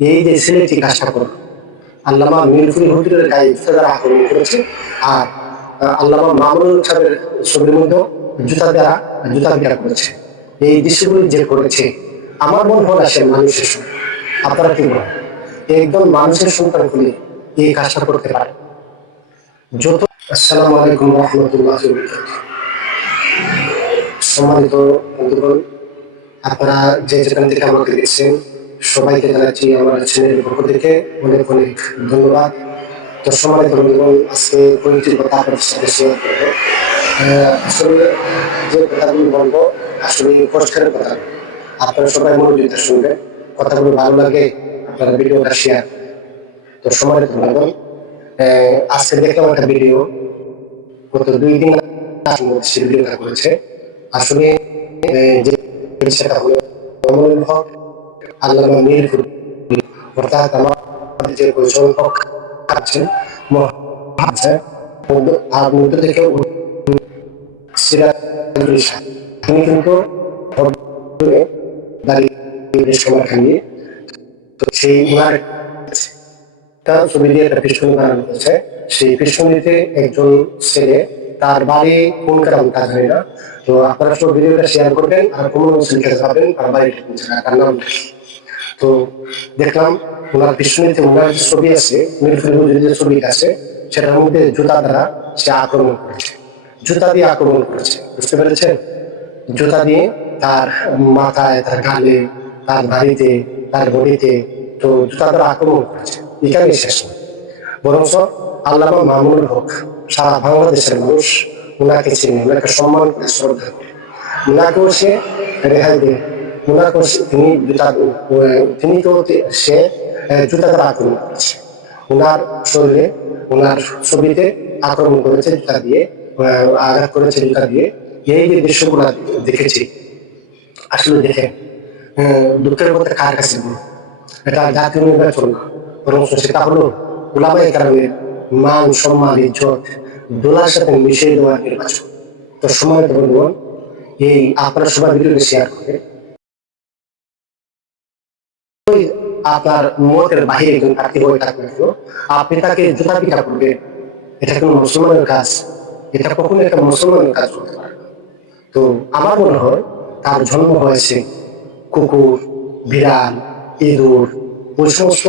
এই যে ছেলেটি কাজটা করল আল্লামা মিরপুরি হুজুরের গায়ে ইফতেদার আক্রমণ করেছে, আর আল্লামা মামুনুল সাহেবের ছবির মধ্যে জুতা দ্বারা, জুতা বিড়া করেছে। এই দৃশ্যগুলি যে করেছে, আমার মনে হয় আসে মানুষের সঙ্গে। আপনারা কি বলেন? একদম মানুষের সন্তান হলে এই কাজটা করতে পারে। যত আসসালামু আলাইকুম রহমতুল্লাহ সম্মানিত বন্ধুগণ, আপনারা যে যেখান থেকে আমাকে দেখছেন সবাইকে জানাচ্ছি আমার চ্যানেলের পক্ষ থেকে অনেক অনেক ধন্যবাদ। তো সম্মানিত বন্ধুগণ আজকে কয়েকটি কথা আপনার সাথে শেয়ার করব। আসলে যে কথাগুলো বলব আসলে কষ্টের কথা। আপনারা সবাই মনোযোগ শুনবেন। কথাগুলো ভালো লাগে আপনারা ভিডিওটা শেয়ার তো বন্ধুগণ আহ, আজকে দেখলাম একটা ভিডিও গত দুই দিন সে ভিডিওটা করেছে। আসলে যে সেটা হলো হক আল্লামা মিরপুর অর্থাৎ মহাজা আর থেকে কিন্তু দাঁড়িয়ে তো সেই উনার তার ছবি দিয়ে একটা পিছন বানানো সেই পিছনিতে একজন ছেলে তার বাড়ি কোন গ্রাম তা হয় না। তো আপনারা সব ভিডিওটা শেয়ার করবেন আর কোন ছেলেকে পাবেন তার বাড়ি কোন জায়গা, তার নাম। তো দেখলাম ওনার পিছনিতে ওনার যে ছবি আছে যে ছবি আছে সেটার মধ্যে জুতা দ্বারা সে আক্রমণ করেছে। জুতা দিয়ে আক্রমণ করেছে বুঝতে পেরেছেন? জুতা দিয়ে তার মাথায় তার গালে তার বাড়িতে তার বডিতে তো জুতা দ্বারা আক্রমণ করেছে। এখানে শেষ বরং আল্লামা মামুনুল হক সারা বাংলাদেশের মানুষ ওনাকে চিনে ওনাকে সম্মান করে, শ্রদ্ধা করে। ওনাকেও সে রেহাই দেয়। ওনাকেও সে- তিনি তিনি তো সে জুতা দ্বারা আক্রমণ করেছে। ওনার শরীরে ওনার ছবিতে আক্রমণ করেছে জুতা দিয়ে আঘাত করেছে জুতা দিয়ে। এই যে দৃশ্যগুলো দেখেছি, আসলে দেখে দুঃখের কথা কার কাছে? এটা জাতীয় নির্বাচন বরং সেটা হলো ওলামাই কারণে মান, সম্মান, ইজ্জত দোলার সাথে মিশিয়ে দেওয়ার নির্বাচন তো সময় বন্ধুগণ এই আপনারা সবাই ভিডিওটি শেয়ার করে। আপনার মতের বাহিরে একজন প্রার্থী হয়ে থাকবে আপনি তাকে জুতা পিঠা করবেন। এটা কোনো মুসলমানের কাজ, এটা কখনো একটা মুসলমানের কাজ করতে পারে তো আমার মনে হয় তার জন্ম হয়েছে কুকুর, বিড়াল, ইঁদুর, ওই সমস্ত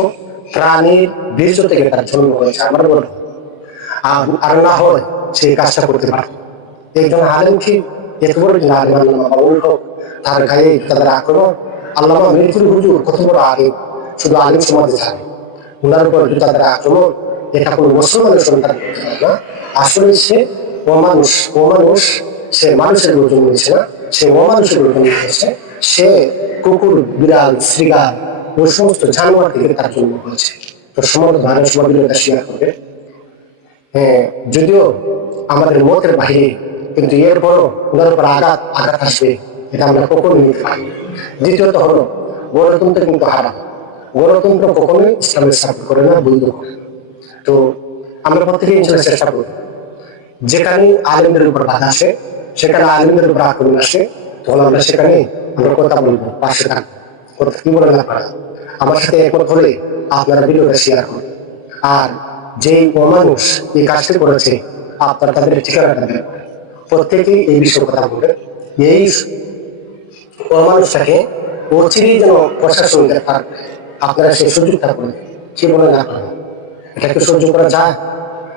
প্রাণীর বীর্য থেকে তার জন্ম হয়েছে। আমার মনে হয় আর না হয় সে কাজটা করতে পারে একজন আলেম কি এত বড় যে আলেম তার গায়ে তাদের আক্রমণ আল্লামা মিরপুর হুজুর, কত বড় আলেম, শুধু আলেম সমাজে থাকে ওনার উপর তাদের আক্রমণ, এটা কোনো মুসলমানের সন্তান না। আসলে সে অমানুষ অমানুষ, সে মানুষের জন্ম নিয়েছে না, সে অমানুষের জন্ম নিয়েছে। সে কুকুর, বিড়াল শ্রীগাল ওই সমস্ত জানোয়ার থেকে তার জন্ম হয়েছে তো সমস্ত ধারণা সমাজ শেয়ার করবে। যদিও আমাদের মতের বাহিরে, কিন্তু এরপরও ওনার উপর আঘাত আঘাত আসবে, এটা আমরা কখনোই নিতে পারি দ্বিতীয়ত হলো, গণতন্ত্র কিন্তু হারাম। গণতন্ত্র কখনোই ইসলামের সাপোর্ট করে না বৈধ তো আমরা প্রত্যেকে ইনশাল্লাহ চেষ্টা করব যেখানে আলেমদের উপর বাধা আসে, সেখানে আলেমদের উপর আক্রমণ আসে তখন আমরা সেখানে আমরা কথা বলব, পাশে থাকব। কথা কি বলে না পারা? আমার সাথে একমত হলে আপনারা ভিডিওটা শেয়ার করুন। আর যেই অমানুষ এই কাজটি করেছে, আপনারা তাদের ঠিকানাটা দেবেন প্রত্যেকেই এই বিষয়ে কথা বলবেন এই অমানুষটাকে অচিরেই যেন প্রশাসন করে। আপনারা সেই সুযোগটা করবেন কি বলে না করেন? এটাকে সহ্য করা যায়।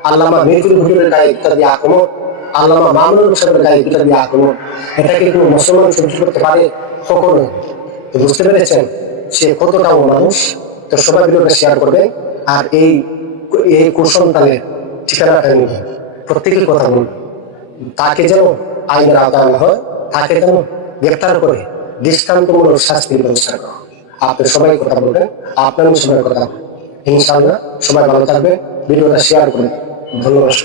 আল্লামা মিরপুর হুজুরের গায়ে ইত্যাদি আক্রমণ, আল্লামা মামুনুল সাহেবের গায়ে ইত্যাদি আক্রমণ। এটাকে কোনো মুসলমান সহ্য করতে পারে? কখনো। বুঝতে পেরেছেন সে কতটা মানুষ তো সবাই ভিডিওটা শেয়ার করবে। আর এই এই কুসন্তানের ঠিকানাটা নেবে প্রত্যেকের কথা বলুন তাকে যেন আইনের আদান হয়, তাকে যেন গ্রেফতার করে দৃষ্টান্তমূলক শাস্তির ব্যবস্থা করা। আপনি সবাই কথা বলবেন আপনার সবাই কথা বলবেন। ইনশাআল্লাহ সবাই ভালো থাকবে ভিডিওটা শেয়ার করে ধন্যবাদ।